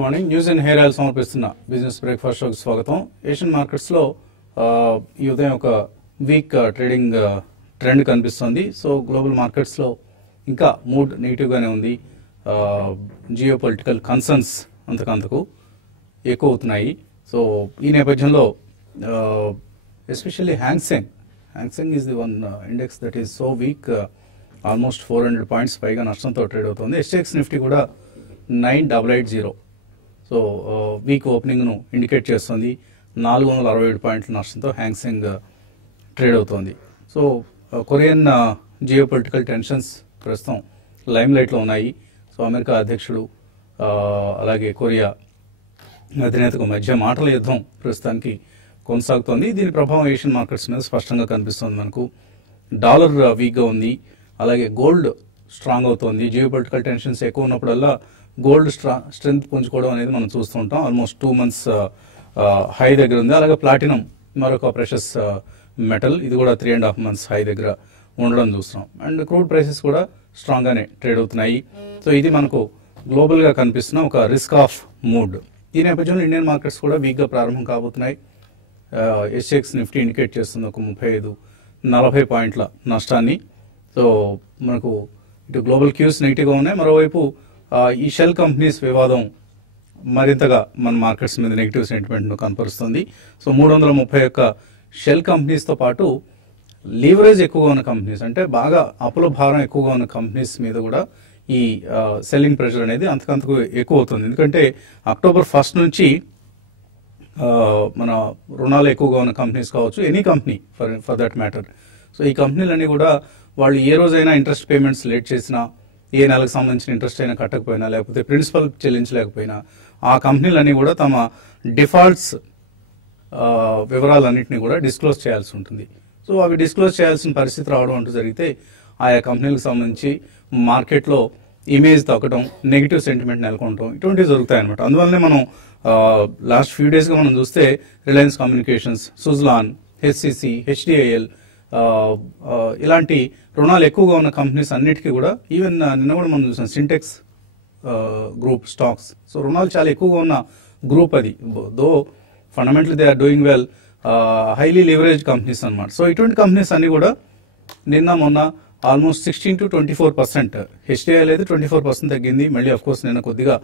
Morning news and hair oil సమర్పిస్తున్న business breakfast షోకి స్వాగతం. ఏషియన్ మార్కెట్స్ లో ఈ ఉదయం ఒక వీక్ ట్రేడింగ్ ట్రెండ్ కనిపిస్తోంది. సో గ్లోబల్ మార్కెట్స్ లో ఇంకా మూడ్ నెగిటివ్ గానే ఉంది. జియో పొలిటికల్ కన్సర్న్స్ అంతకంతకు ఎక్కువ అవుతున్నాయి. సో ఈ నేపథ్యంలో especially Hang Seng is the one index that is so weak, almost 400 points పైగా నష్టంతో ట్రేడ్ అవుతుంది. ఎస్టెక్స్ నిఫ్టీ కూడా 9880. సో వీక్ ఓపెనింగ్ ను ఇండికేట్ చేస్తుంది. 467 పాయింట్ల నష్టంతో హ్యాంగ్సెంగ్ ట్రేడ్ అవుతోంది. So Korean geo political tensions ప్రస్తుతం లైమ్ లైట్ లో ఉన్నాయి. సో అమెరికా అధ్యక్షుడు అలాగే కొరియా అధినేతకు మధ్య మాటల యుద్ధం ప్రస్తుతానికి కొనసాగుతోంది. దీని ప్రభావం ఏషియన్ మార్కెట్స్ మీద స్పష్టంగా కనిపిస్తుంది. మనకు డాలర్ వీక్ గా ఉంది, అలాగే గోల్డ్ స్ట్రాంగ్ అవుతోంది. జియో పొలిటికల్ టెన్షన్స్ ఎక్కువ ఉన్నప్పుడల్లా గోల్డ్ స్ట్రెంగ్త్ పుంజుకోవడం అనేది మనం చూస్తూ ఉంటాం. ఆల్మోస్ట్ 2 months హై దగ్గర ఉంది. అలాగే ప్లాటినం మరొక ప్రెషస్ మెటల్, ఇది కూడా 3.5 months హై దగ్గర ఉండడం చూస్తున్నాం. అండ్ క్రూడ్ ప్రైసెస్ కూడా స్ట్రాంగ్ గానే ట్రేడ్ అవుతున్నాయి. సో ఇది మనకు గ్లోబల్ గా కనిపిస్తున్న ఒక రిస్క్ ఆఫ్ మూడ్. ఈ నేపథ్యంలో ఇండియన్ మార్కెట్స్ కూడా వీక్ గా ప్రారంభం కాబోతున్నాయి. ఎస్ఎక్స్ నిఫ్టీ ఇండికేట్ చేస్తుంది ఒక 35-40 పాయింట్ల నష్టాన్ని. సో మనకు ఇటు గ్లోబల్ క్యూస్ నెగిటివ్ గా ఉన్నాయి. మరోవైపు ఈ షెల్ కంపెనీస్ వివాదం మరింతగా మన మార్కెట్స్ మీద నెగిటివ్ సెంటిమెంట్ ను కనపరుస్తుంది. సో 331 షెల్ కంపెనీస్ తో పాటు లీవరేజ్ ఎక్కువగా ఉన్న కంపెనీస్, అంటే బాగా అప్పుల భారం ఎక్కువగా ఉన్న కంపెనీస్ మీద కూడా ఈ సెల్లింగ్ ప్రెషర్ అనేది అంతకంతకు ఎక్కువ అవుతుంది. ఎందుకంటే October 1st నుంచి మన రుణాలు ఎక్కువగా ఉన్న కంపెనీస్ కావచ్చు, any company for that matter. So ఈ కంపెనీలన్నీ కూడా వాళ్ళు ఏ రోజైనా ఇంట్రెస్ట్ పేమెంట్స్ లేట్ చేసినా, ఏ నెలకు సంబంధించిన ఇంట్రెస్ట్ అయినా కట్టకపోయినా, లేకపోతే ప్రిన్సిపల్ చెల్లించలేకపోయినా, ఆ కంపెనీలన్నీ కూడా తమ డిఫాల్ట్స్ వివరాలన్నింటినీ కూడా డిస్క్లోజ్ చేయాల్సి ఉంటుంది. సో అవి డిస్క్లోజ్ చేయాల్సిన పరిస్థితి రావడం అంటూ జరిగితే ఆయా కంపెనీలకు సంబంధించి మార్కెట్లో ఇమేజ్ తగ్గడం, నెగిటివ్ సెంటిమెంట్ నెలకొనడం, ఇటువంటివి జరుగుతాయి అనమాట. అందువల్లనే మనం లాస్ట్ ఫ్యూ డేస్ గా మనం చూస్తే Reliance communications, Suzlon, HCC, HDIL ఇలాంటి రుణాలు ఎక్కువగా ఉన్న కంపెనీస్ అన్నిటికీ కూడా, ఈవెన్ నిన్న కూడా మనం చూసాం సింటెక్స్ గ్రూప్ స్టాక్స్. సో రుణాలు చాలా ఎక్కువగా ఉన్న గ్రూప్ అది. Though fundamentally they are doing well, highly leverage companies అన్నమాట. సో ఇటువంటి కంపెనీస్ అన్ని కూడా నిన్న మొన్న ఆల్మోస్ట్ 16 to 24%, హెచ్డిఐఎల్ అయితే 24% తగ్గింది. మళ్ళీ అఫ్ కోర్స్ నిన్న కొద్దిగా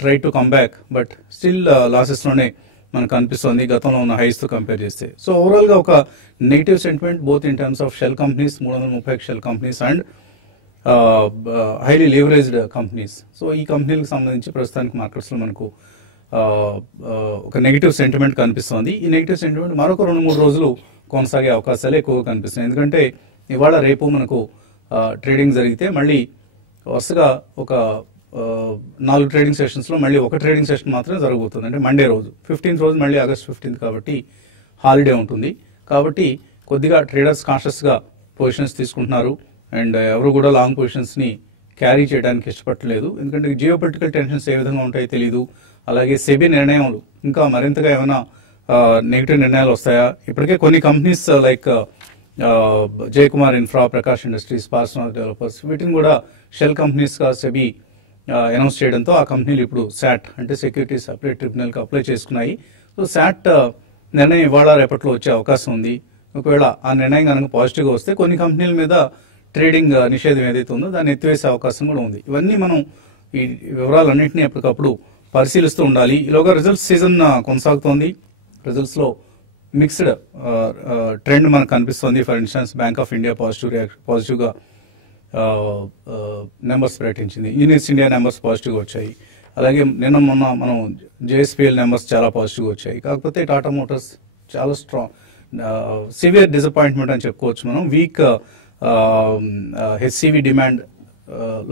try to come back, but still losses లోనే మనకు అనిపిస్తుంది గతంలో ఉన్న హైస్ తో కంపేర్ చేస్తే. సో ఓవరాల్ గా ఒక negative sentiment both in terms of shell companies, 331 shell companies and highly leveraged companies. So ఈ కంపెనీలకు సంబంధించి ప్రస్తుతానికి మార్కెట్స్ లో మనకు ఒక నెగిటివ్ సెంటిమెంట్ కనిపిస్తోంది. ఈ నెగిటివ్ సెంటిమెంట్ మరొక 2-3 రోజులు కొనసాగే అవకాశాలు ఎక్కువగా కనిపిస్తున్నాయి. ఎందుకంటే ఇవాళ రేపు మనకు ట్రేడింగ్ జరిగితే మళ్ళీ వరుసగా ఒక 4 ట్రేడింగ్ సెషన్స్ లో మళ్ళీ ఒక ట్రేడింగ్ సెషన్ మాత్రమే జరగబోతుంది. అంటే మండే రోజు 15th రోజు మళ్ళీ August 15th కాబట్టి హాలిడే ఉంటుంది. కాబట్టి కొద్దిగా ట్రేడర్స్ కాన్షియస్ గా పొజిషన్స్ తీసుకుంటున్నారు. అండ్ ఎవరు కూడా లాంగ్ పొజిషన్స్ ని క్యారీ చేయడానికి ఇష్టపడలేదు. ఎందుకంటే జియో పొలిటికల్ టెన్షన్స్ ఏ విధంగా ఉంటాయో తెలియదు. అలాగే సెబీ నిర్ణయాలు ఇంకా మరింతగా ఏమైనా నెగిటివ్ నిర్ణయాలు వస్తాయా? ఇప్పటికే కొన్ని companies like Jayakumar infra, Prakash industries, పార్సనల్ డెవలపర్స్, వీటిని కూడా షెల్ కంపెనీస్ గా సెబీ అనౌన్స్ చేయడంతో ఆ కంపెనీలు ఇప్పుడు శాట్ అంటే సెక్యూరిటీస్ అప్లైట్ ట్రిబ్యునల్ కి అప్లై చేసుకున్నాయి. సో శాట్ నిర్ణయం ఇవాళ రేపట్లో వచ్చే అవకాశం ఉంది. ఒకవేళ ఆ నిర్ణయం కనుక పాజిటివ్ గా వస్తే కొన్ని కంపెనీల మీద ట్రేడింగ్ నిషేధం ఏదైతే ఉందో దాన్ని ఎత్తివేసే అవకాశం కూడా ఉంది. ఇవన్నీ మనం ఈ వివరాలన్నింటినీ ఎప్పటికప్పుడు పరిశీలిస్తూ ఉండాలి. ఈలోగా రిజల్ట్స్ సీజన్ కొనసాగుతోంది. రిజల్ట్స్ లో మిక్స్డ్ ట్రెండ్ మనకు కనిపిస్తుంది. For instance bank of India positive గా నెంబర్స్ ప్రకటించింది. యూనిస్ ఇండియా నెంబర్స్ పాజిటివ్ గా వచ్చాయి. అలాగే నిన్న మొన్న మనం జేఎస్పీఎల్ నెంబర్స్ చాలా పాజిటివ్ గా వచ్చాయి. కాకపోతే టాటా మోటార్స్ చాలా స్ట్రాంగ్, సివియర్ డిసప్పాయింట్మెంట్ అని చెప్పుకోవచ్చు మనం. వీక్ హెచ్సివి డిమాండ్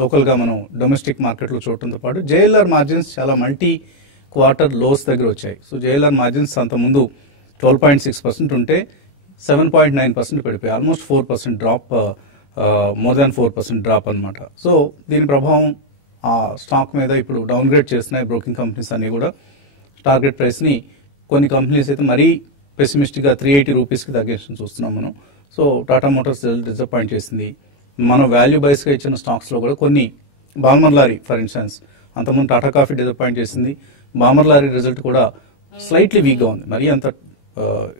లోకల్ గా మనం డొమెస్టిక్ మార్కెట్ లో చూడటంతో పాటు జేఎల్ఆర్ మార్జిన్స్ చాలా మల్టీ క్వార్టర్ లోస్ దగ్గర వచ్చాయి. సో జేఎల్ఆర్ మార్జిన్స్ అంత ముందు 12.6% ఉంటే 7.9% పడిపోయి almost 4% drop, more than 4% drop అనమాట. సో దీని ప్రభావం ఆ స్టాక్ మీద ఇప్పుడు డౌన్ గ్రేడ్ చేస్తున్నాయి బ్రోకింగ్ కంపెనీస్ అన్ని కూడా. టార్గెట్ ప్రైస్ ని కొన్ని కంపెనీస్ అయితే మరీ పెసిమిస్టిక్ గా 380 రూపీస్ కి తగ్గించడం చూస్తున్నాం మనం. సో టాటా మోటార్స్ డిసప్పాయింట్ చేసింది. మనం వాల్యూ బైస్ గా ఇచ్చిన స్టాక్స్ లో కూడా కొన్ని, బాల్మర్ లారీ ఫర్ ఇన్స్టెన్స్ అంతకుముందు టాటా కాఫీ డిసప్పాయింట్ చేసింది. బామర్ లారీ రిజల్ట్ కూడా స్లైట్లీ వీక్గా ఉంది, మరి అంత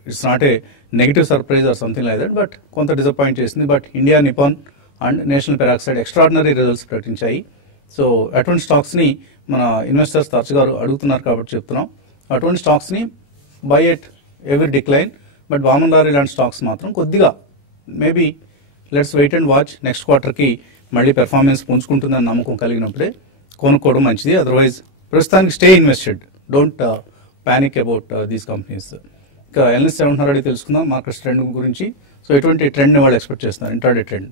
it's not a negative surprise or something like that, but కొంత డిసప్పాయింట్ చేసింది. But India Nippon and national peroxide extraordinary results ప్రకటించాయి. సో అటువంటి స్టాక్స్ని మన ఇన్వెస్టర్స్ తరచుగా అడుగుతున్నారు కాబట్టి చెప్తున్నాం. అటువంటి స్టాక్స్ని buy at every decline, but Balmer Lawrie లాంటి స్టాక్స్ మాత్రం కొద్దిగా maybe let's wait and watch. Next క్వార్టర్కి మళ్ళీ పెర్ఫార్మెన్స్ పుంజుకుంటుందని నమ్మకం కలిగినప్పుడే కొనుక్కోవడం మంచిది. అదర్వైజ్ ప్రస్తుతానికి stay invested, don't panic about these companies. ఇంకా ఎల్ఎస్ ఏమంటున్నారు అడిగి తెలుసుకుందాం మార్కెట్ ట్రెండ్ గురించి. సో ఎటువంటి ట్రెండ్ వాళ్ళు ఎక్స్పెక్ట్ చేస్తున్నారు ఇంట్రాడే ట్రెండ్?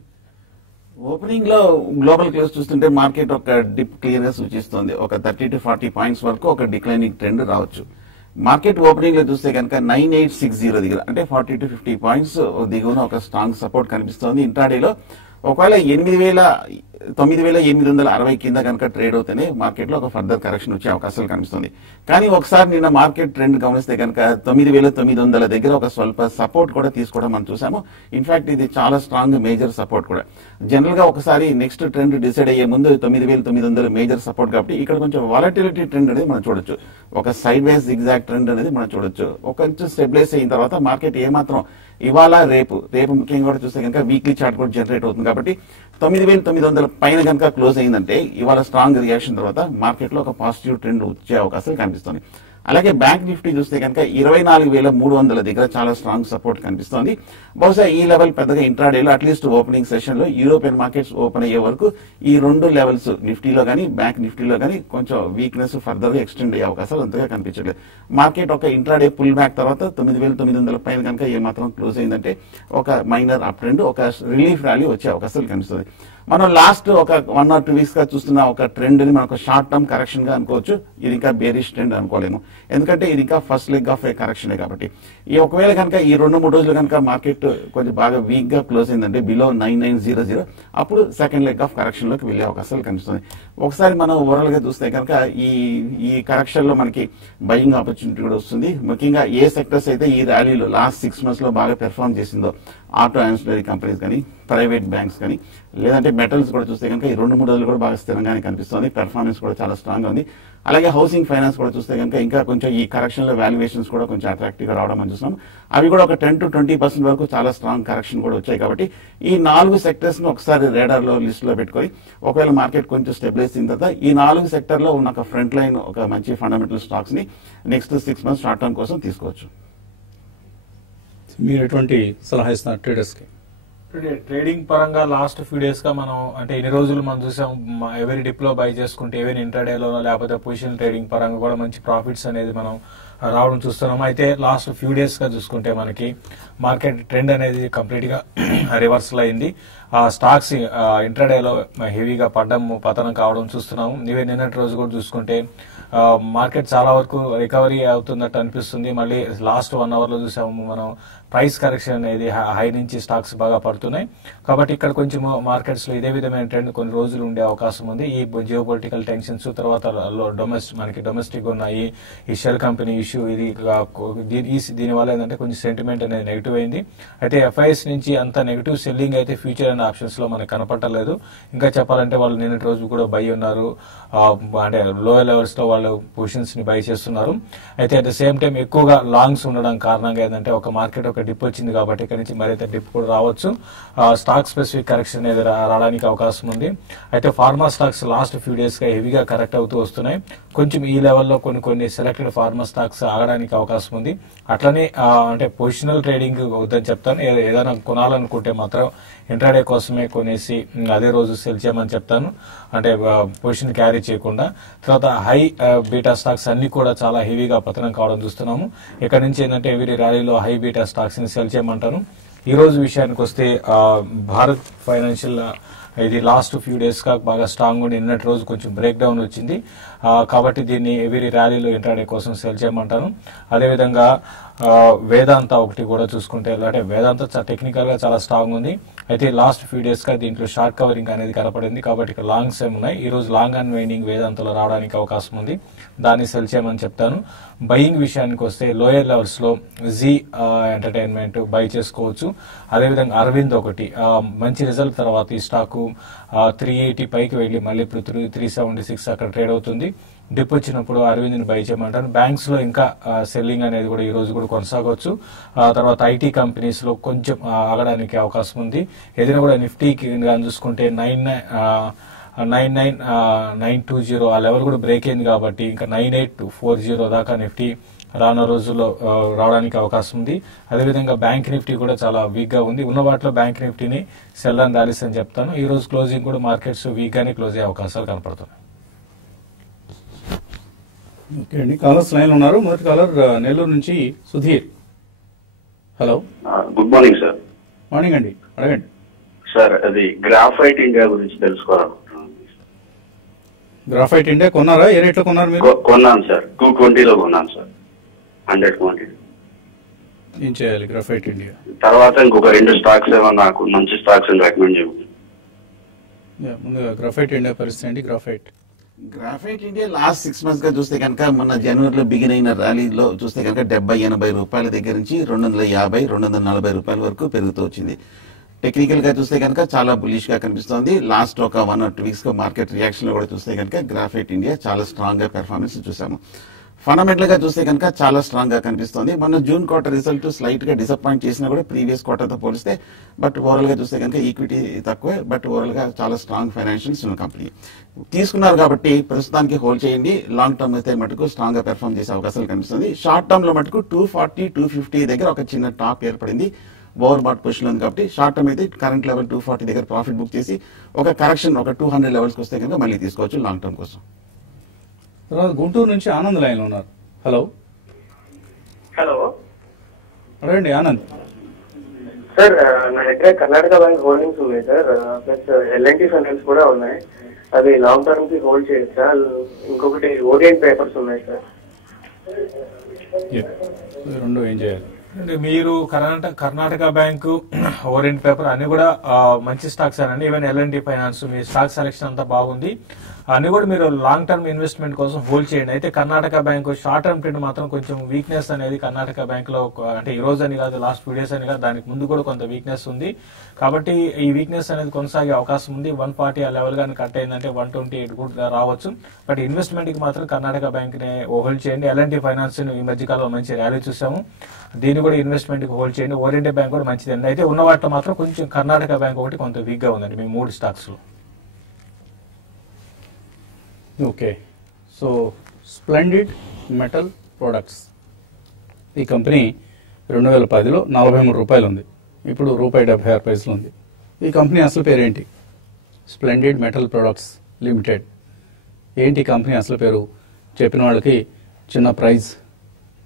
ఓపెనింగ్ లో గ్లోబల్ క్లోజ్ చూస్తుంటే మార్కెట్ ఒక డిప్ క్లియర్ గా సూచిస్తుంది. ఒక 30 to 40 పాయింట్స్ వరకు ఒక డిక్లైనింగ్ ట్రెండ్ రావచ్చు. మార్కెట్ ఓపెనింగ్ లో చూస్తే కనుక 9860 దగ్గర అంటే 40 to 50 పాయింట్స్ దిగువన ఒక స్ట్రాంగ్ సపోర్ట్ కనిపిస్తోంది. ఇంట్రాడేలో ఒకవేళ 9860 కింద కనుక ట్రేడ్ అవుతేనే మార్కెట్ లో ఒక ఫర్దర్ కరెక్షన్ వచ్చే అవకాశాలు కనిపిస్తుంది. కానీ ఒకసారి నిన్న మార్కెట్ ట్రెండ్ గమనిస్తే కనుక 9900 దగ్గర ఒక స్వల్ప సపోర్ట్ కూడా తీసుకోవడం మనం చూసాము. ఇన్ఫాక్ట్ ఇది చాలా స్ట్రాంగ్ మేజర్ సపోర్ట్ కూడా. జనరల్ గా ఒకసారి నెక్స్ట్ ట్రెండ్ డిసైడ్ అయ్యే ముందు 9900 మేజర్ సపోర్ట్ కాబట్టి ఇక్కడ కొంచెం వాలటిలిటీ ట్రెండ్ అనేది మనం చూడొచ్చు. ఒక సైడ్ వేస్ ఎగ్జాక్ట్ ట్రెండ్ అనేది మనం చూడొచ్చు. ఒక కొంచెం స్టెబిలైజ్ అయిన తర్వాత మార్కెట్ ఏమాత్రం ఇవాళ రేపు ముఖ్యంగా కూడా చూస్తే కనుక వీక్లీ చార్ట్ కూడా జనరేట్ అవుతుంది కాబట్టి 9900 పైన కనుక క్లోజ్ అయిందంటే ఇవాళ స్ట్రాంగ్ రియాక్షన్ తర్వాత మార్కెట్ లో ఒక పాజిటివ్ ట్రెండ్ వచ్చే అవకాశాలు కనిపిస్తుంది. అలాగే బ్యాంక్ నిఫ్టీ చూస్తే కనుక 24300 దగ్గర చాలా స్ట్రాంగ్ సపోర్ట్ కనిపిస్తోంది. బహుశా ఈ లెవెల్ పెద్దగా ఇంట్రాడేలో అట్లీస్ట్ ఓపెనింగ్ సెషన్ లో యూరోపియన్ మార్కెట్స్ ఓపెన్ అయ్యే వరకు ఈ రెండు లెవెల్స్ నిఫ్టీలో కానీ బ్యాంక్ నిఫ్టీలో కానీ కొంచెం వీక్నెస్ ఫర్దర్ గా ఎక్స్టెండ్ అయ్యే అవకాశాలు అంతగా కనిపించట్లేదు. మార్కెట్ ఒక ఇంట్రాడే పుల్ బ్యాక్ తర్వాత 9900 పైన కనుక ఏమాత్రం క్లోజ్ అయిందంటే ఒక మైనర్ అప్ ట్రెండ్, ఒక రిలీఫ్ ర్యాలీ వచ్చే అవకాశాలు కనిపిస్తుంది. మనం లాస్ట్ ఒక 1 or 2 వీక్స్ గా చూస్తున్న ఒక ట్రెండ్ ని మనకు షార్ట్ టర్మ్ కరెక్షన్ గా అనుకోవచ్చు. ఇది ఇంకా బేరిష్ ట్రెండ్ అనుకోలేము, ఎందుకంటే ఇది ఇంకా first leg of A correction కాబట్టి. ఈ ఒకవేళ కనుక ఈ 2-3 రోజులు కనుక మార్కెట్ కొంచెం బాగా వీక్ గా క్లోజ్ అయిందంటే బిలో 9900 అప్పుడు సెకండ్ లెగ్ ఆఫ్ కరెక్షన్ లోకి వెళ్లే అవకాశాలు కనిపిస్తుంది. ఒకసారి మనం ఓవరాల్ గా చూస్తే కనుక ఈ కరెక్షన్ లో మనకి బయింగ్ ఆపర్చునిటీ కూడా వస్తుంది. ముఖ్యంగా ఏ సెక్టర్స్ అయితే ఈ ర్యాలీలో లాస్ట్ 6 months లో బాగా పెర్ఫార్మ్ చేసిందో, ఆటో యాన్సిలరీ కంపెనీస్ కానీ ప్రైవేట్ బ్యాంక్స్ కానీ లేదంటే మెటల్స్ కూడా చూస్తే కనుక ఈ 2-3 రోజులు కూడా బాగా స్థిరంగానే కనిపిస్తుంది. పెర్ఫార్మెన్స్ కూడా చాలా స్ట్రాంగ్ గా ఉంది. అలాగే హౌసింగ్ ఫైనాన్స్ కూడా చూస్తే కనుక ఇంకా కొంచెం ఈ కరెక్షన్ లో వాల్యుయేషన్స్ కూడా కొంచెం అట్రాక్టివ్ గా రావడం అని చూస్తున్నాం. అవి కూడా ఒక 10 to 20% వరకు చాలా స్ట్రాంగ్ కరెక్షన్ కూడా వచ్చాయి. కాబట్టి ఈ 4 సెక్టర్స్ ను ఒకసారి రేడార్ లో లిస్ట్ లో పెట్టుకొని ఒకవేళ మార్కెట్ కొంచెం స్టెబిలైజ్ అయిన తర్వాత ఈ 4 సెక్టర్ లో ఉన్న ఒక ఫ్రంట్ లైన్ ఒక మంచి ఫండమెంటల్ స్టాక్స్ ని నెక్స్ట్ 6 months షార్ట్ టర్మ్ కోసం తీసుకోవచ్చు. మీరు ఎటువంటి సలహా ఇస్తున్నారు ట్రేడర్స్ కి? ట్రేడింగ్ పరంగా లాస్ట్ ఫ్యూ డేస్ గా మనం అంటే ఎన్ని రోజులు మనం చూసాం, ఎవరి డిప్ లో బై చేసుకుంటే ఎవరి ఇంటర్డేలోనో లేకపోతే పొజిషన్ ట్రేడింగ్ పరంగా కూడా మంచి ప్రాఫిట్స్ అనేది మనం రావడం చూస్తున్నాం. అయితే లాస్ట్ ఫ్యూ డేస్ గా చూసుకుంటే మనకి మార్కెట్ ట్రెండ్ అనేది కంప్లీట్ గా రివర్సల్ అయింది. ఆ స్టాక్స్ ఇంటర్డేలో హెవీగా పతనం కావడం చూస్తున్నాము. నిన్నటి రోజు కూడా చూసుకుంటే మార్కెట్ చాలా వరకు రికవరీ అవుతున్నట్టు అనిపిస్తుంది. మళ్ళీ లాస్ట్ 1 hour లో చూసాము మనం ప్రైస్ కరెక్షన్ అనేది హై నుంచి స్టాక్స్ బాగా పడుతున్నాయి. కాబట్టి ఇక్కడ కొంచెం మార్కెట్స్ లో ఇదే విధమైన ట్రెండ్ కొన్ని రోజులు ఉండే అవకాశం ఉంది. ఈ జియో పొలిటికల్ టెన్షన్స్ తర్వాత మనకి డొమెస్టిక్ ఉన్న ఈ షెల్ కంపెనీ ఇష్యూ దీని వల్ల ఏంటంటే కొంచెం సెంటిమెంట్ అనేది నెగిటివ్ అయింది. అయితే ఎఫ్ఐఎస్ నుంచి అంత నెగిటివ్ సెల్లింగ్ అయితే ఫ్యూచర్ అండ్ ఆప్షన్స్ లో మనకు కనపడలేదు. ఇంకా చెప్పాలంటే వాళ్ళు నిన్నటి రోజు కూడా బై ఉన్నారు, అంటే లోయర్ లెవెల్స్ లో వాళ్ళు పొజిషన్స్ ని బై చేస్తున్నారు. అయితే అట్ ద సేమ్ టైం ఎక్కువగా లాంగ్స్ ఉండడం కారణంగా ఏంటంటే ఒక మార్కెట్ ఒక డిప్ వచ్చింది కాబట్టి ఇక్కడ నుంచి మరింత డిప్ కూడా రావచ్చు. స్టాక్ స్పెసిఫిక్ కరెక్షన్ అనేది రావడానికి అవకాశం ఉంది. అయితే pharma stocks last few days గా హెవీగా కరెక్ట్ అవుతూ వస్తున్నాయి. కొంచెం ఈ లెవెల్లో కొన్ని సెలెక్టెడ్ ఫార్మా స్టాక్స్ ఆగడానికి అవకాశం ఉంది. అట్లనే అంటే పొజిషనల్ ట్రేడింగ్ వద్దని చెప్తాను. ఏదైనా కొనాలనుకుంటే మాత్రం ఇంట్రాడే కోసమే కొనేసి అదే రోజు సెల్ చేయమని చెప్తాను, అంటే పొజిషన్ క్యారీ చేయకుండా. తర్వాత హై బీటా స్టాక్స్ అన్ని కూడా చాలా హెవీగా పతనం కావడం చూస్తున్నాము. ఇక్కడ నుంచి ఏంటంటే ఎవరి ర్యాలీలో హై బీటా స్టాక్స్ ని సెల్ చేయమంటాను. ఈ రోజు విషయానికి వస్తే భారత్ ఫైనాన్షియల్ ఇది లాస్ట్ ఫ్యూ డేస్ గా బాగా స్ట్రాంగ్ ఉండి నిన్నటి రోజు కొంచెం బ్రేక్ డౌన్ వచ్చింది. కాబట్టి దీన్ని ఎవరి ర్యాలీలో ఇంట్రాడే కోసం సెల్ చేయమంటాను. అదేవిధంగా వేదాంత ఒకటి కూడా చూసుకుంటే, అంటే వేదాంత టెక్నికల్ గా చాలా స్ట్రాంగ్ ఉంది. అయితే లాస్ట్ ఫ్యూ డేస్ గా దీంట్లో షార్ట్ కవరింగ్ అనేది కనపడింది, కాబట్టి ఇక్కడ లాంగ్ సేమ్ ఉన్నాయి. ఈ రోజు లాంగ్ అండ్ వైండింగ్ వేదాంతలో రావడానికి అవకాశం ఉంది, దాన్ని సెల్ చేయమని చెప్తాను. బయింగ్ విషయానికి వస్తే లోయర్ లెవెల్స్ లో జీ ఎంటర్టైన్మెంట్ బై చేసుకోవచ్చు. అదేవిధంగా అరవింద్ ఒకటి మంచి రిజల్ట్ తర్వాత ఈ స్టాకు 380 పైకి వెళ్ళి మళ్ళీ ఇప్పుడు 376 అక్కడ ట్రేడ్ అవుతుంది. డిప్ వచ్చినప్పుడు అరవింద్ని బై చేయమంటాను. బ్యాంక్స్ లో ఇంకా సెల్లింగ్ అనేది కూడా ఈ రోజు కూడా కొనసాగవచ్చు. తర్వాత ఐటీ కంపెనీస్ లో కొంచెం ఆగడానికి అవకాశం ఉంది. ఏదైనా కూడా నిఫ్టీకి చూసుకుంటే 99920 ఆ లెవెల్ కూడా బ్రేక్ అయింది, కాబట్టి ఇంకా 98240 దాకా నిఫ్టీ రానున్న రోజుల్లో రావడానికి అవకాశం ఉంది. అదేవిధంగా బ్యాంక్ నిఫ్టీ కూడా చాలా వీక్ గా ఉంది. ఉన్న వాటిలో బ్యాంక్ నిఫ్టీని సెల్ అండ్ ర్యాలీస్ అని చెప్తాను. ఈ రోజు క్లోజింగ్ కూడా మార్కెట్స్ వీక్ గానే క్లోజ్ అయ్యే అవకాశాలు కనపడుతున్నాయి. ఓకే అండి, కాలర్స్ లైన్ ఉన్నారు. మొదటి కాలర్ నెల్లూరు నుంచి Sudheer. Hello, good morning sir. Morning అండి, అడగండి సార్. అది గ్రాఫైట్ ఇండియా గురించి తెలుసుకోవాలనుకుంటున్నాను. గ్రాఫైట్ ఇండియా కొన్నారా? ఏ రేట్లో కొన్నారు మీరు? కొన్నాను సార్, 220లో కొన్నాను సార్, 100 క్వాంటిటీ. ఏం చేయాలి గ్రాఫైట్ ఇండియా తర్వాత ఇంకొక 2 స్టాక్స్ ఏమన్నా నాకు మంచి స్టాక్స్ రికమెండ్ చేయండి. ముందుగా గ్రాఫైట్ ఇండియా పరిస్థితి ఏంటి? గ్రాఫైట్ ఇండియా లాస్ట్ 6 months గా చూస్తే కనుక మొన్న జనవరిలో బిగిన్ అయిన ర్యాలీలో చూస్తే కనుక 70-80 రూపాయల దగ్గర నుంచి 250-240 రూపాయల వరకు పెరుగుతూ వచ్చింది. టెక్నికల్ గా చూస్తే కనుక చాలా బులిష్ గా కనిపిస్తోంది. లాస్ట్ ఒక 1 or 2 weeks గా మార్కెట్ రియాక్షన్ లో కూడా చూస్తే కనుక గ్రాఫైట్ ఇండియా చాలా స్ట్రాంగ్ గా పెర్ఫార్మెన్స్ చూసాము. ఫండమెంటల్ గా చూస్తే కనుక చాలా స్ట్రాంగ్ గా కనిపిస్తోంది. మొన్న జూన్ క్వార్టర్ రిజల్ట్ స్లైట్ గా డిసప్పాయింట్ చేసినా కూడా ప్రీవియస్ క్వార్టర్ తో పోలిస్తే, బట్ ఓవరాల్ గా చూస్తే కనుక ఈక్విటీ తక్కువే, బట్ ఓవరాల్ గా చాలా స్ట్రాంగ్ ఫైనాన్షియల్స్ ఉన్న కంపెనీ. తీసుకున్నారు కాబట్టి ప్రస్తుతానికి హోల్డ్ చేయండి. లాంగ్ టర్మ్ అయితే మటుకు స్ట్రాంగ్ గా పెర్ఫార్మ్ చేసే అవకాశాలు కనిపిస్తుంది. షార్ట్ టర్మ్ లో మటుకు 240-250 దగ్గర ఒక చిన్న టాప్ ఏర్పడింది, ఓవర్ బాట్ పొజిషన్ ఉంది. కాబట్టి షార్ట్ టర్మ్ అయితే కరెంట్ లెవెల్ 240 దగ్గర ప్రాఫిట్ బుక్ చేసి ఒక కరెక్షన్ ఒక 200 లెవెల్స్ వస్తే కనుక మళ్ళీ తీసుకోవచ్చు లాంగ్ టర్మ్ కోసం. తర్వాత గుంటూరు నుంచి ఆనంద్ లైన్ ఉన్నారు. హలో, అడగండి ఆనంద్. సార్, నా దగ్గర కర్ణాటక బ్యాంక్ హోల్డింగ్స్ ఉన్నాయి సార్, ప్లస్ ఎల్ఎన్టీ ఫైనాన్స్ కూడా ఉన్నాయి. అది లాంగ్ టర్మ్ కి హోల్డ్ చేయొచ్చా? ఇంకొకటి ఓరియంట్ పేపర్స్ ఉన్నాయి సార్. రెండు ఏం చేయాలి? మీరు కర్ణాటక బ్యాంకు, ఓరియంట్ పేపర్ అన్ని కూడా మంచి స్టాక్స్ అండి. ఈవెన్ ఎల్ఎన్టీ ఫైనాన్స్, మీ స్టాక్ సెలెక్షన్ అంతా బాగుంది. అన్ని కూడా మీరు లాంగ్ టర్మ్ ఇన్వెస్ట్మెంట్ కోసం హోల్డ్ చేయండి. అయితే Karnataka bank short term trend మాత్రం కొంచెం వీక్నెస్ అనేది కర్ణాటక బ్యాంక్ లో, అంటే ఈ రోజు అని కాదు, లాస్ట్ ఫ్యూ డేస్ అని కాదు, దానికి ముందు కూడా కొంత వీక్నెస్ ఉంది. కాబట్టి ఈ వీక్నెస్ అనేది కొనసాగే అవకాశం ఉంది. 140 ఆ లెవెల్ గానీ కట్ అయిందంటే 128 కూడా రావచ్చు. బట్ ఇన్వెస్ట్మెంట్ కి మాత్రం కర్ణాటక బ్యాంక్ ని హోల్డ్ చేయండి. ఎల్ఎన్టీ ఫైనాన్స్ ఈ మధ్య కాలంలో మంచి ర్యాలీ చూసాము, దీన్ని కూడా ఇన్వెస్ట్మెంట్ కి హోల్డ్ చేయండి. ఓరియంట్ బ్యాంక్ కూడా మంచిదండి. అయితే ఉన్న వాటిలో మాత్రం కొంచెం కర్ణాటక బ్యాంక్ ఒకటి కొంత వీక్ గా ఉందండి మీ 3 స్టాక్స్ లో. Okay, so splendid metal products ఈ కంపెనీ 2010లో 43 రూపాయలు ఉంది, ఇప్పుడు ₹76 ఉంది. ఈ కంపెనీ అసలు పేరేంటి? Splendid metal products limited. ఏంటి కంపెనీ అసలు పేరు? చెప్పిన వాళ్ళకి చిన్న ప్రైజ్.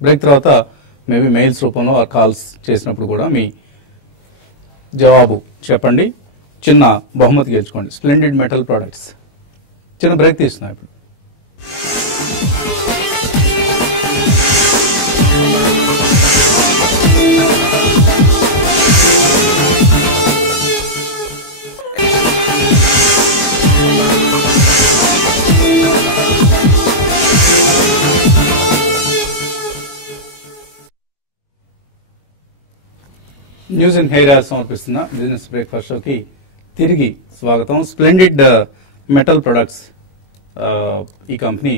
బ్రేక్ తర్వాత మేబీ మెయిల్స్ రూపంలో కాల్స్ చేసినప్పుడు కూడా మీ జవాబు చెప్పండి, చిన్న బహుమతి గెలుచుకోండి. Splendid metal products. చిన్న బ్రేక్ తీస్తున్నా ఇప్పుడు. న్యూస్ అండ్ హెయిర్ ఆయిల్ సమర్పిస్తున్న బిజినెస్ బ్రేక్ఫాస్ట్ షోకి తిరిగి స్వాగతం. స్ప్లెండిడ్ మెటల్ ప్రొడక్ట్స్ ఈ కంపెనీ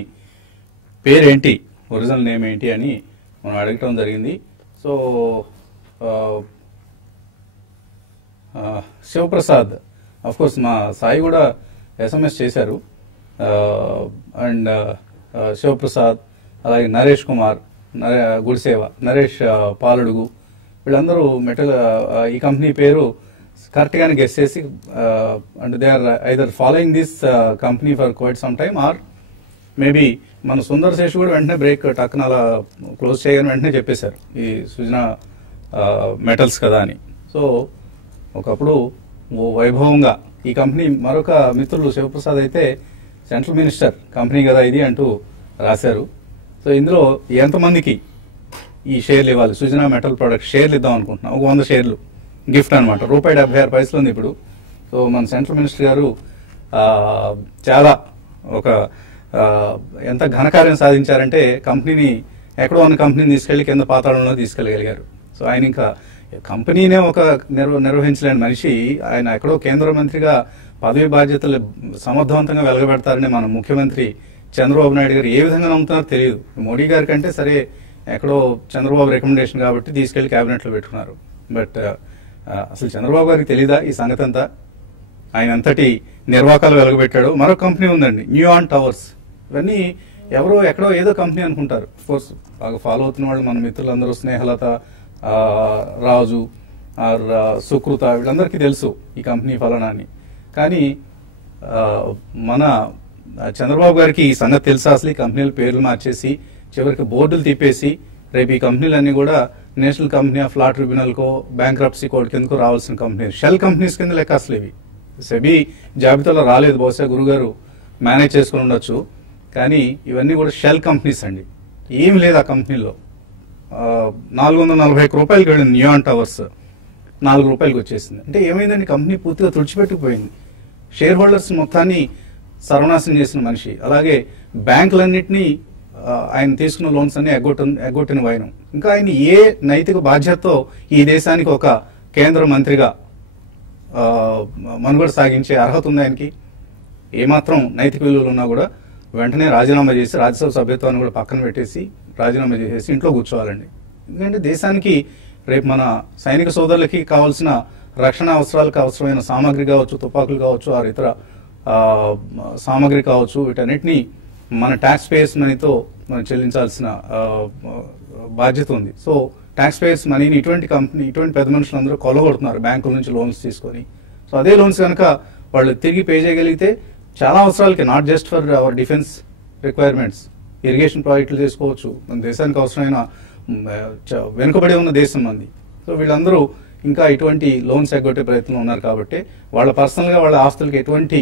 పేరేంటి, ఒరిజినల్ నేమ్ ఏంటి అని మనం అడగటం జరిగింది. సో శివప్రసాద్, అఫ్ కోర్స్ మా సాయి కూడా SMS చేశారు, అండ్ శివప్రసాద్, అలాగే నరేష్ కుమార్, గుడిసేవ, నరేష్ పాలడుగు, వీళ్ళందరూ మెటల్ ఈ కంపెనీ పేరు కరెక్ట్ గానే గెస్ చేసి, and they are either following this company for quite some time, or maybe మన సుందర్ శేష్ కూడా వెంటనే బ్రేక్ టక్కున అలా క్లోజ్ చేయగానే వెంటనే చెప్పేశారు ఈ సృజన మెటల్స్ కదా అని. సో ఒకప్పుడు వైభవంగా ఈ కంపెనీ, మరొక మిత్రులు శివప్రసాద్ అయితే సెంట్రల్ మినిస్టర్ కంపెనీ కదా ఇది అంటూ రాశారు. సో ఇందులో ఎంతమందికి ఈ షేర్లు ఇవ్వాలి, సుజనా మెటల్ ప్రొడక్ట్ షేర్లు ఇద్దాం అనుకుంటున్నాం, ఒక 100 షేర్లు గిఫ్ట్ అనమాట. ₹76 ఉంది ఇప్పుడు. సో మన సెంట్రల్ మినిస్టర్ గారు చాలా ఒక ఎంత ఘనకార్యం సాధించారంటే కంపెనీని, ఎక్కడో ఉన్న కంపెనీని తీసుకెళ్లి కింద పాతాళంలో తీసుకెళ్ళగలిగారు. సో ఆయన ఇంకా కంపెనీనే ఒక నిర్వహించలేని మనిషి, ఆయన ఎక్కడో కేంద్ర మంత్రిగా పదవి బాధ్యతలు సమర్థవంతంగా వెలగబెడతారని మన ముఖ్యమంత్రి చంద్రబాబు నాయుడు గారు ఏ విధంగా నమ్ముతున్నారో తెలియదు. మోడీ గారి కంటే సరే ఎక్కడో చంద్రబాబు రికమెండేషన్ కాబట్టి తీసుకెళ్లి క్యాబినెట్లో పెట్టుకున్నారు. బట్ అసలు చంద్రబాబు గారికి తెలీదా ఈ సంగతి అంతా? ఆయన అంతటి నిర్వాకాలు వెలగబెట్టాడు. మరో కంపెనీ ఉందండి, న్యూఆన్ టవర్స్. ఇవన్నీ ఎవరో ఎక్కడో ఏదో కంపెనీ అనుకుంటారు. కోర్స్ బాగా ఫాలో అవుతున్న వాళ్ళు మన మిత్రులందరూ, స్నేహలత, రాజు, సుకృత, వీళ్ళందరికీ తెలుసు ఈ కంపెనీ ఫలానా అని. కానీ మన చంద్రబాబు గారికి ఈ సంగతి తెలుసా? అసలు ఈ కంపెనీల పేర్లు మార్చేసి చివరికి బోర్డులు తిప్పేసి రేపు ఈ కంపెనీలన్నీ కూడా నేషనల్ కంపెనీ ఆఫ్ లా ట్రిబ్యునల్కో బ్యాంక్రప్సీ కోర్టు కిందకో రావాల్సిన కంపెనీ, షెల్ కంపెనీస్ కింద లెక్క అసలు ఇవి. సెబీ జాబితాలో రాలేదు, బహుశా గురుగారు మేనేజ్ చేసుకుని ఉండొచ్చు. కానీ ఇవన్నీ కూడా షెల్ కంపెనీస్ అండి. ఏమి లేదు ఆ కంపెనీలో. ₹441 వెళ్ళింది న్యూఆన్ టవర్స్, ₹4 వచ్చేసింది. అంటే ఏమైందండి, కంపెనీ పూర్తిగా తుడిచిపెట్టుకుపోయింది. షేర్ హోల్డర్స్ మొత్తాన్ని సర్వనాశనం చేసిన మనిషి. అలాగే బ్యాంకులన్నింటినీ ఆయన తీసుకున్న లోన్స్ అన్ని ఎగ్గొట్టిన వైనం. ఇంకా ఆయన ఏ నైతిక బాధ్యతతో ఈ దేశానికి ఒక కేంద్ర మంత్రిగా మనుగడ సాగించే అర్హత ఉంది ఆయనకి? ఏమాత్రం నైతిక విలువలు ఉన్నా కూడా వెంటనే రాజీనామా చేసి, రాజ్యసభ సభ్యత్వాన్ని కూడా పక్కన పెట్టేసి రాజీనామా చేసేసి ఇంట్లో కూర్చోవాలండి. ఎందుకంటే దేశానికి రేపు మన సైనిక సోదరులకి కావాల్సిన రక్షణ అవసరాలకు అవసరమైన సామాగ్రి కావచ్చు, తుపాకులు కావచ్చు, ఆ ఇతర సామాగ్రి కావచ్చు, వీటన్నిటినీ మన ట్యాక్స్ పేయర్స్ మనీతో మనం చెల్లించాల్సిన బాధ్యత ఉంది. సో ట్యాక్స్ పేయర్స్ మనీని ఇటువంటి పెద్ద మనుషులందరూ కొలగొడుతున్నారు బ్యాంకుల నుంచి లోన్స్ తీసుకొని. సో అదే లోన్స్ కనుక వాళ్ళు తిరిగి పే చేయగలిగితే చాలా అవసరాలకి, not just for our defence requirements, irrigation ప్రాజెక్టులు చేసుకోవచ్చు. మన దేశానికి అవసరమైన వెనుకబడి ఉన్న దేశం మంది. సో వీళ్ళందరూ ఇంకా ఇటువంటి లోన్స్ ఎగ్గొట్టే ప్రయత్నంలో ఉన్నారు. కాబట్టి వాళ్ళ పర్సనల్గా వాళ్ళ ఆస్తులకి ఎటువంటి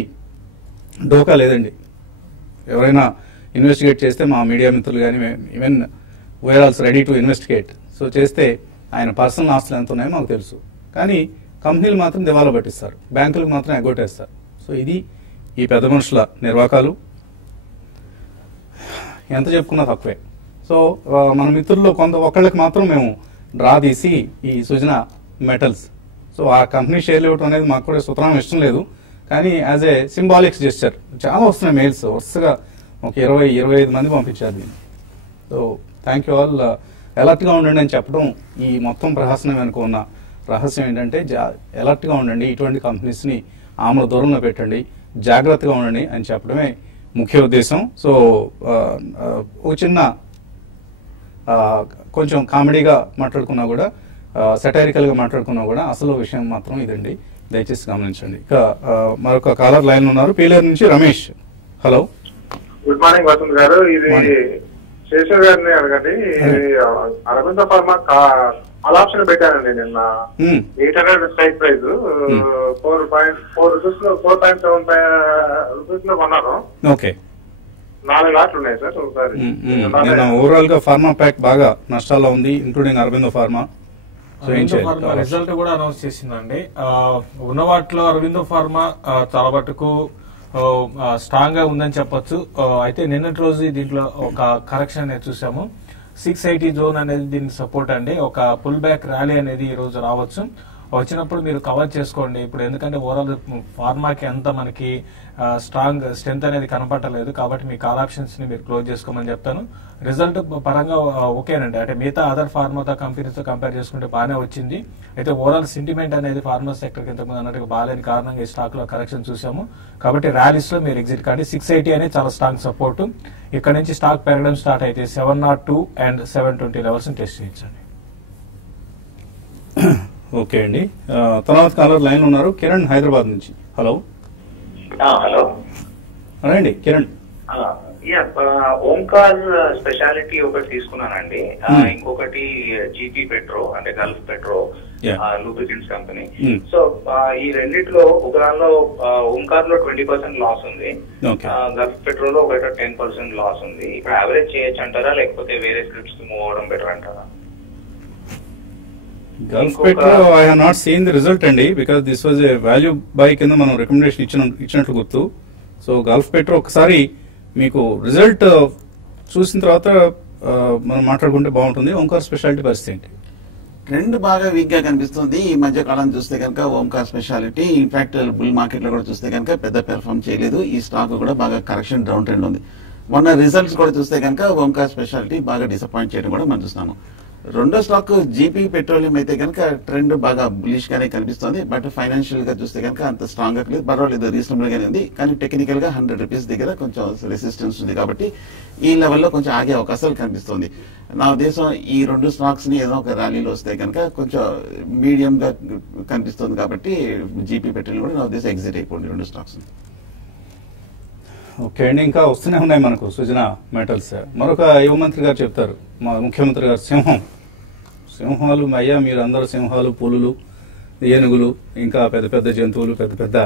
డోకా లేదండి. ఎవరైనా ఇన్వెస్టిగేట్ చేస్తే మా మీడియా మిత్రులు కానీ even we're also ready to investigate. So చేస్తే ఆయన పర్సనల్ ఆస్తులు ఎంత ఉన్నాయో మాకు తెలుసు. కానీ కంపెనీలు మాత్రం దివాలా పట్టిస్తారు, బ్యాంకులకు మాత్రం ఎగ్గొట్టేస్తారు. సో ఇది ఈ పెద్ద మనుషుల నిర్వాకాలు. ఎంత చెప్పుకున్నా తక్కువే. సో మన మిత్రుల్లో ఒకళ్ళకి మాత్రం మేము డ్రా తీసి ఈ సుజనా మెటల్స్, సో ఆ కంపెనీ షేర్లు ఇవ్వటం అనేది మాకు కూడా సుతరాం ఇష్టం లేదు. కానీ యాజ్ ఏ సింబాలిక్స్ జెస్చర్ చాలా వస్తున్నాయి మెయిల్స్, వరుసగా ఒక 20-25 మంది పంపించారు దీన్ని. So thank you all. అలర్ట్గా ఉండండి అని చెప్పడం ఈ మొత్తం ప్రహసనం వెనుక ఉన్న రహస్యం ఏంటంటే, అలర్ట్గా ఉండండి, ఇటువంటి కంపెనీస్ని ఆమెల దూరంలో పెట్టండి, జాగ్రత్తగా ఉండండి అని చెప్పడమే ముఖ్య ఉద్దేశం. సో ఒక చిన్న కొంచెం కామెడీగా మాట్లాడుకున్నా కూడా, సెటైరికల్గా మాట్లాడుకున్నా కూడా అసలు విషయం మాత్రం ఇదండి, దయచేసి గమనించండి. ఇక మరొక కాలర్ లైన్ ఉన్నారు, పీలేరు నుంచి Ramesh. Hello, good morning Vasant గారు. ఇది శేషర్ గారిని అడగండి. అరవింద ఫార్మా కాల్ ఆప్షన్ పెట్టానండి నిన్న. 800 స్ట్రైక్ ప్రైస్ 4.75 రూపీస్ లో కొన్నాను. ఓకే, 4 లాట్లు ఉన్నాయి సార్. ఒకసారి ఓవరాల్ గా ఫార్మా ప్యాక్ బాగా నష్టాల్లో ఉంది, ఇంక్లూడింగ్ అరవిందో ఫార్మా. రిజల్ట్ కూడా అనౌన్స్ చేసిందండి. ఉన్న వాటిలో అరవిందో ఫార్మా చాలా మటుకు స్ట్రాంగ్ గా ఉందని చెప్పొచ్చు. అయితే నిన్నటి రోజు దీంట్లో ఒక కరెక్షన్ అనేది చూసాము. 680 జోన్ అనేది దీనికి సపోర్ట్ అండి. ఒక పుల్ బ్యాక్ ర్యాలీ అనేది ఈ రోజు రావచ్చు. వచ్చినప్పుడు మీరు కవర్ చేసుకోండి. ఇప్పుడు ఎందుకంటే ఓవరాల్ ఫార్మాకి ఎంత మనకి స్ట్రాంగ్ స్ట్రెంత్ అనేది కనపడలేదు. కాబట్టి మీ కాల్ ఆప్షన్స్ ని మీరు క్లోజ్ చేసుకోమని చెప్తాను. రిజల్ట్ పరంగా ఓకేనండి. అంటే మిగతా అదర్ ఫార్మాతో కంపెనీతో కంపేర్ చేసుకుంటే బాగానే వచ్చింది. అయితే ఓవరాల్ సెంటిమెంట్ అనేది ఫార్మా సెక్టర్ కింద అన్నట్టుగా బాగాలేని కారణంగా ఈ స్టాక్ లో కరెక్షన్ చూసాము. కాబట్టి ర్యాలీస్ లో మీరు ఎగ్జిట్ కాండి. 680 అనేది చాలా స్ట్రాంగ్ సపోర్ట్. ఇక్కడ నుంచి స్టాక్ పెరగడం స్టార్ట్ అయితే 702 అండ్ 720 లెవెల్స్ టెస్ట్ చేయించండి. ఓకే అండి, తర్వాత కాలర్ లైన్ ఉన్నారు, కిరణ్ హైదరాబాద్ నుంచి. హలో. హలో రండి కిరణ్. ఓంకార్ స్పెషాలిటీ ఒకటి తీసుకున్నానండి. ఇంకొకటి జీపీ పెట్రో అంటే Gulf petro lubricants company. So ఈ రెండిట్లో ఒక దానిలో ఓంకార్ లో 20% లాస్ ఉంది, గల్ఫ్ పెట్రోల్ లో ఒక 10% లాస్ ఉంది. ఇప్పుడు యావరేజ్ చేయొచ్చు అంటారా, లేకపోతే వేరే స్క్రిప్ట్స్ మూవ్ అవడం బెటర్ అంటారా? Gulf petro I have not seen the result అండి, because this was a value buy కింద మనం రికమెండేషన్ ఇచ్చినట్లు గుర్తు. సో గల్ఫ్ పెట్రో ఒకసారి మీకు రిజల్ట్ చూసిన తర్వాత మనం మాట్లాడుకుంటే బాగుంటుంది. ఓంకార్ స్పెషాలిటీ పరిస్థితి ఏంటి? ట్రెండ్ బాగా వీక్ గా కనిపిస్తుంది ఈ మధ్య కాలం చూస్తే కనుక Omkar speciality. In fact bull market లో కూడా చూస్తే కనుక పెద్ద పెర్ఫార్మ్ చేయలేదు. ఈ స్టాక్ కూడా బాగా కరెక్షన్ డౌన్ ట్రెండ్ ఉంది. మొన్న రిజల్ట్స్ కూడా చూస్తే కనుక ఓంకార్ స్పెషాలిటీ బాగా డిసప్పాయింట్ చేయడం కూడా మనం చూస్తున్నాము. రెండో స్టాక్ జీపీ పెట్రోలియం అయితే కనుక ట్రెండ్ బాగా బులిష్ గానే కనిపిస్తుంది. బట్ ఫైనాన్షియల్ గా చూస్తే కనుక అంత స్ట్రాంగ్ గా లేదు, పర్వాలేదు, రీజనబుల్ గానే ఉంది. కానీ టెక్నికల్ గా 100 రూపీస్ దగ్గర కొంచెం రెసిస్టెన్స్ ఉంది కాబట్టి ఈ లెవెల్లో కొంచెం ఆగే అవకాశాలు కనిపిస్తుంది. నా ఉద్దేశం ఈ రెండు స్టాక్స్ ని ఏదో ఒక ర్యాలీలో వస్తే కనుక కొంచెం మీడియం గా కనిపిస్తుంది కాబట్టి జీపీ పెట్రోలియం కూడా నా ఉద్దేశం ఎగ్జిట్ అయిపోయింది రెండు స్టాక్స్. ఓకే అండి, ఇంకా వస్తూనే ఉన్నాయి మనకు సుజనా మెటల్స్. మరొక యువ మంత్రి గారు చెప్తారు, మా ముఖ్యమంత్రి గారు, సింహాలు అయ్యా మీరు అందరూ సింహాలు, పులులు, ఏనుగులు, ఇంకా పెద్ద పెద్ద జంతువులు, పెద్ద పెద్ద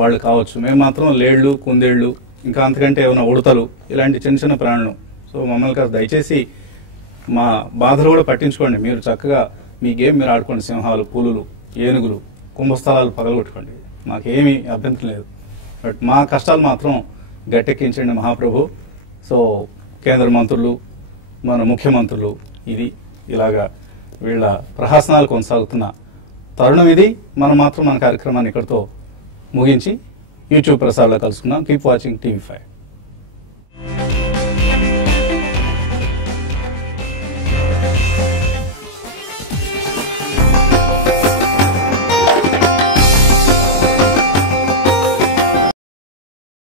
వాళ్ళు కావచ్చు, మేము మాత్రం లేళ్లు, కుందేళ్లు, ఇంకా అంతకంటే ఏమైనా ఉడతలు, ఇలాంటి చిన్న చిన్న ప్రాణులు. సో మమ్మల్ని కాదు, దయచేసి మా బాధలు కూడా పట్టించుకోండి, మీరు చక్కగా మీ గేమ్ మీరు ఆడుకోండి. సింహాలు, పులులు, ఏనుగులు, కుంభస్థలాలు పగలగొట్టుకోండి, మాకేమీ అభ్యంతరం లేదు. బట్ మా కష్టాలు మాత్రం గట్టెక్కించండి మహాప్రభు. సో కేంద్ర మంత్రులు, మన ముఖ్యమంత్రులు, ఇది ఇలాగా వీళ్ళ ప్రహసనాలు కొనసాగుతున్న తరుణం ఇది. మనం మాత్రం మన కార్యక్రమాన్ని ఇక్కడితో ముగించి యూట్యూబ్ ప్రసారాల్లో కలుసుకున్నాం. Keep watching TV5.